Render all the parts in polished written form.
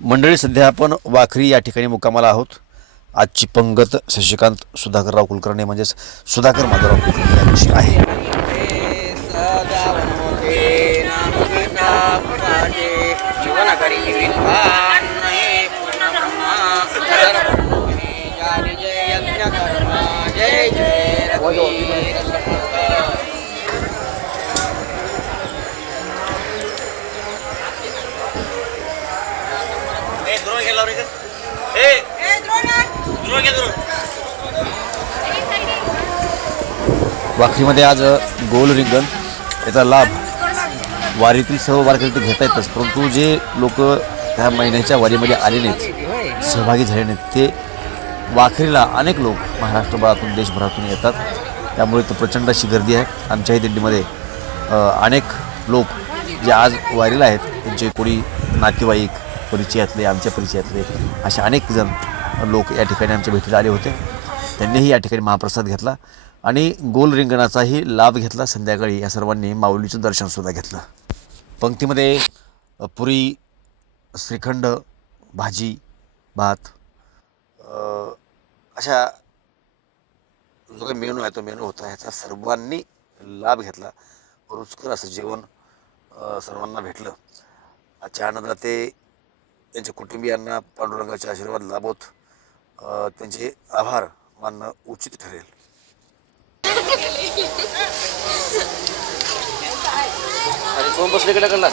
मंडळी, सध्या आपण वाखरी या ठिकाणी मुक्कामाला आहोत. आजची पंगत शशिकांत सुधाकरराव कुलकर्णी म्हणजेच सुधाकर माधवराव कुलकर्णी यांची आहे. वाखरीमध्ये आज गोल रिंगण याचा लाभ वारीतील सर्व वारकरी घेता येतच, परंतु जे लोक ह्या महिन्याच्या वारीमध्ये आले नाहीत, सहभागी झाले नाहीत, ते वाखरीला अनेक लोक महाराष्ट्रभरातून देशभरातून येतात. त्यामुळे तो प्रचंड अशी गर्दी आहे. आमच्याही दिंडीमध्ये अनेक लोक जे आज वारीला आहेत त्यांचे कोणी नातेवाईक, परिचयातले, आमच्या परिचयातले असे अनेक जण लोक या ठिकाणी आमच्या भेटीला आले होते. त्यांनीही या ठिकाणी महाप्रसाद घेतला आणि गोल रिंगणाचाही लाभ घेतला. संध्याकाळी या सर्वांनी माऊलीचं दर्शनसुद्धा घेतलं. पंक्तीमध्ये पुरी, श्रीखंड, भाजी, भात अशा जो काही मेनू आहे तो मेनू होता. ह्याचा सर्वांनी लाभ घेतला. रुचकर असं जेवण सर्वांना भेटलं. आजच्या आनंदाला ते त्यांच्या कुटुंबियांना पांडुरंगाचे आशीर्वाद लाभवत त्यांचे आभार मानणं उचित ठरेल. अरे कोण बसले कडे करला?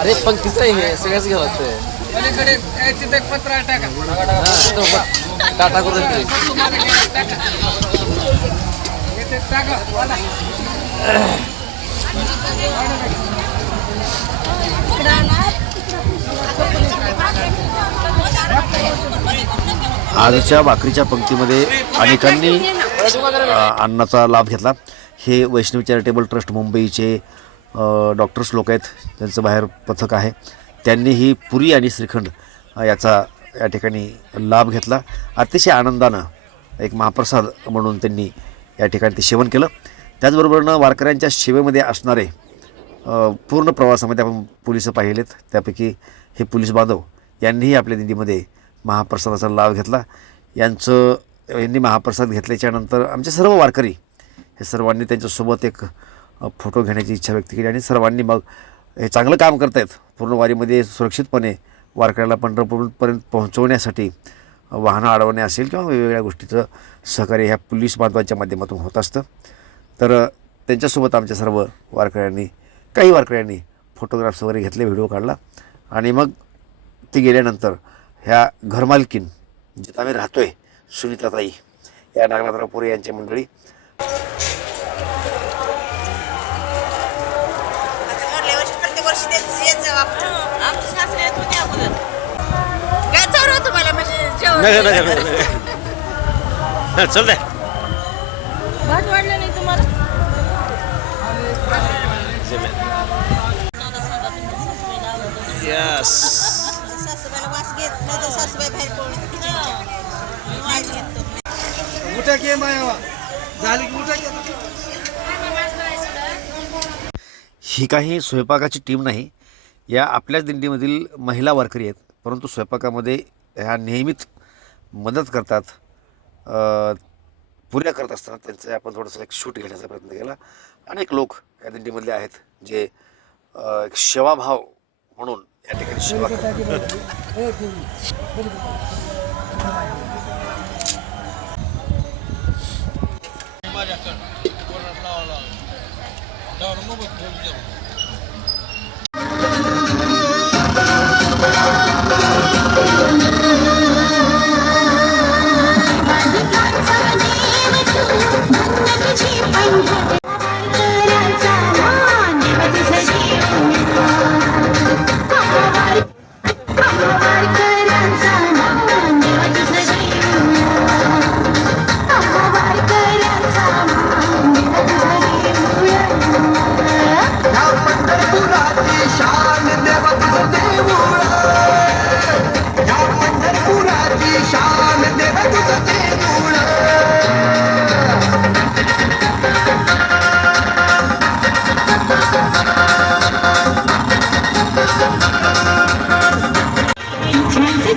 अरे पंक्तीच आहे हे, सगळ्याच घ्यावं लागतंय. टाटा करून आजच्या भाकरीच्या पंक्तीमध्ये अनेकांनी अन्नाचा लाभ घेतला. हे वैष्णव चॅरिटेबल ट्रस्ट मुंबईचे डॉक्टर्स लोक आहेत, त्यांचं बाहेर पथक आहे. त्यांनीही पुरी आणि श्रीखंड याचा या ठिकाणी लाभ घेतला. अतिशय आनंदानं एक महाप्रसाद म्हणून त्यांनी या ठिकाणी ते सेवन केलं. त्याचबरोबरनं वारकऱ्यांच्या सेवेमध्ये असणारे पूर्ण प्रवासामध्ये आपण पोलिस पाहिलेत, त्यापैकी हे पोलीस बांधव यांनीही आपल्या दिंडीमध्ये महाप्रसादाचा लाभ घेतला. यांनी महाप्रसाद घेतल्याच्यानंतर आमचे सर्व वारकरी हे सर्वांनी त्यांच्यासोबत एक फोटो घेण्याची इच्छा व्यक्त केली आणि सर्वांनी मग हे चांगलं काम करत आहेत. पूर्ण वारीमध्ये सुरक्षितपणे वारकऱ्याला पंढरपूरपर्यंत पोहोचवण्यासाठी वाहनं अडवणे असेल किंवा वेगवेगळ्या गोष्टीचं सहकार्य ह्या पोलीस बांधवांच्या माध्यमातून होत असतं. तर त्यांच्यासोबत आमच्या सर्व वारकऱ्यांनी, काही वारकऱ्यांनी फोटोग्राफ्स वगैरे घेतले, व्हिडिओ काढला आणि मग ते गेल्यानंतर ह्या घरमालकीन जिथं आम्ही राहतो आहे, सुनीताताई या नागनाथराव पुरे यांची मंडळी चल दे भात वाढलं नाही तुम्हाला. यस ही काही स्वयंपाकाची टीम नाही. या आपल्याच दिंडीमधील महिला वारकरी आहेत, परंतु स्वयंपाकामध्ये ह्या नेहमीच मदत करतात. पुऱ्या करत असताना त्यांचं आपण थोडंसं एक शूट घेण्याचा प्रयत्न केला. अनेक लोक या दिंडीमधले आहेत जे एक सेवाभाव म्हणून या ठिकाणी सेवा करतात.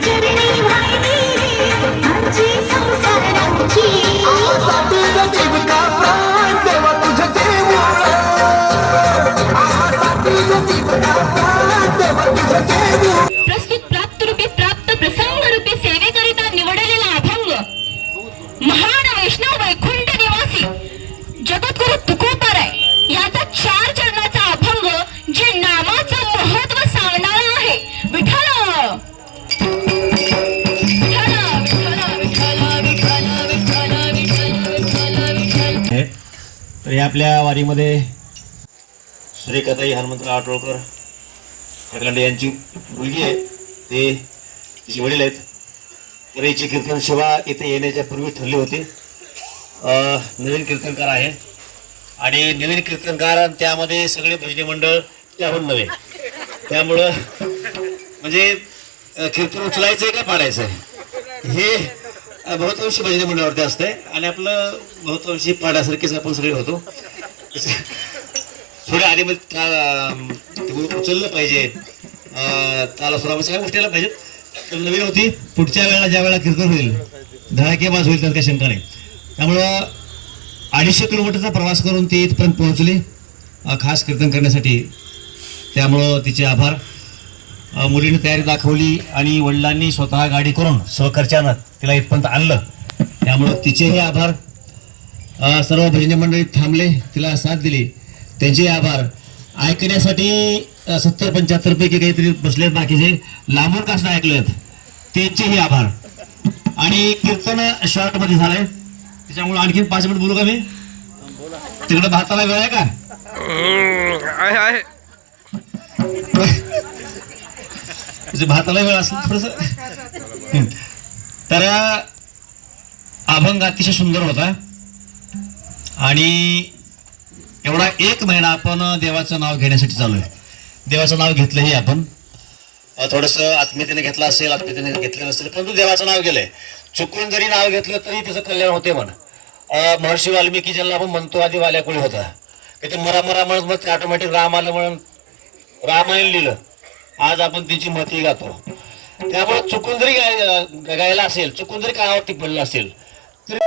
चरणी वाहिली आमची संसाराची आसाठी जीविका प्राण देवा तुझे देऊळ आसाठी जीविका प्राण देवा तुझे देऊळ प्रस्तुत प्राप्त रूपी प्राप्त प्रसंग रूपी सेवेकरिता निवडलेला अभंग महान वैष्णव वैकुंठ निवासी जगद्गुरु तुकोबाराय याचा 4 चरणाचा अभंग जे नामाचं महत्व सांगणारा आहे. विठ्ठल तर या आपल्या वारीमध्ये सुरेखाताई हनुमंतराव आटोळकर खरगंडे यांची मुलगी आहे, ते तिचे वडील आहेत. तर याची कीर्तन सेवा इथे येण्याच्या पूर्वी ठरली होती. नवीन कीर्तनकार आहे आणि नवीन कीर्तनकार आणि त्यामध्ये सगळे भजनी मंडळ त्याहून नव्हे, त्यामुळं म्हणजे कीर्तन उचलायचं आहे का पाडायचं आहे हे बहुतांशी भजनी मंडळावरती असतंय आणि आपलं बहुतांशी पाड्यासारखीच आपण सगळे होतो. थोडे आधी उचललं पाहिजे, त्याला सुरावर सगळ्या गोष्टी यायला पाहिजेत. तर नवीन होती, पुढच्या वेळेला ज्या वेळेला कीर्तन होईल धडाकेबाज होईल त्यात काही शंका नाही. त्यामुळं 250 किलोमीटरचा प्रवास करून ती इथपर्यंत पोहोचली खास कीर्तन करण्यासाठी. त्यामुळं तिचे आभार. मुलीने तयारी दाखवली आणि वडिलांनी स्वतः गाडी करून स्वखर्चानं तिला इथपर्यंत आणलं, त्यामुळं तिचेही आभार. सर्व भजनी मंडळी थांबले, तिला साथ दिली, त्यांचे आभार. ऐकण्यासाठी 70-75 पैकी काहीतरी बसलेत, बाकीचे लांबून कसं ऐकलेत त्यांचेही आभार. आणि कीर्तन शॉर्ट मध्ये झालंय, त्याच्यामुळे आणखी 5 मिनिट बोलू का मी? तिकडे भाताला वेळ आहे का? भाताला वेळ असला थोडस. तर अभंग अतिशय सुंदर होता आणि एवढा 1 महिना आपण देवाचं नाव घेण्यासाठी चालू आहे. देवाचं नाव घेतलंही आपण, थोडस आत्मीयतेने घेतलं असेल, आत्मीयतेने घेतलं नसेल, परंतु देवाचं नाव गेलंय. चुकून जरी नाव घेतलं तरी त्याचं कल्याण होते. म्हण महर्षी वाल्मिकी ज्यांना आपण म्हणतो आधी वाल्याकुळी होता, ते मरा म्हणत मग ते ऑटोमॅटिक राम आलं म्हणून रामायण लिहिलं. आज आपण त्यांची महती गातो. त्यामुळे चुकून जरी गायला असेल, चुकून जरी कानावरती पडलं असेल तरी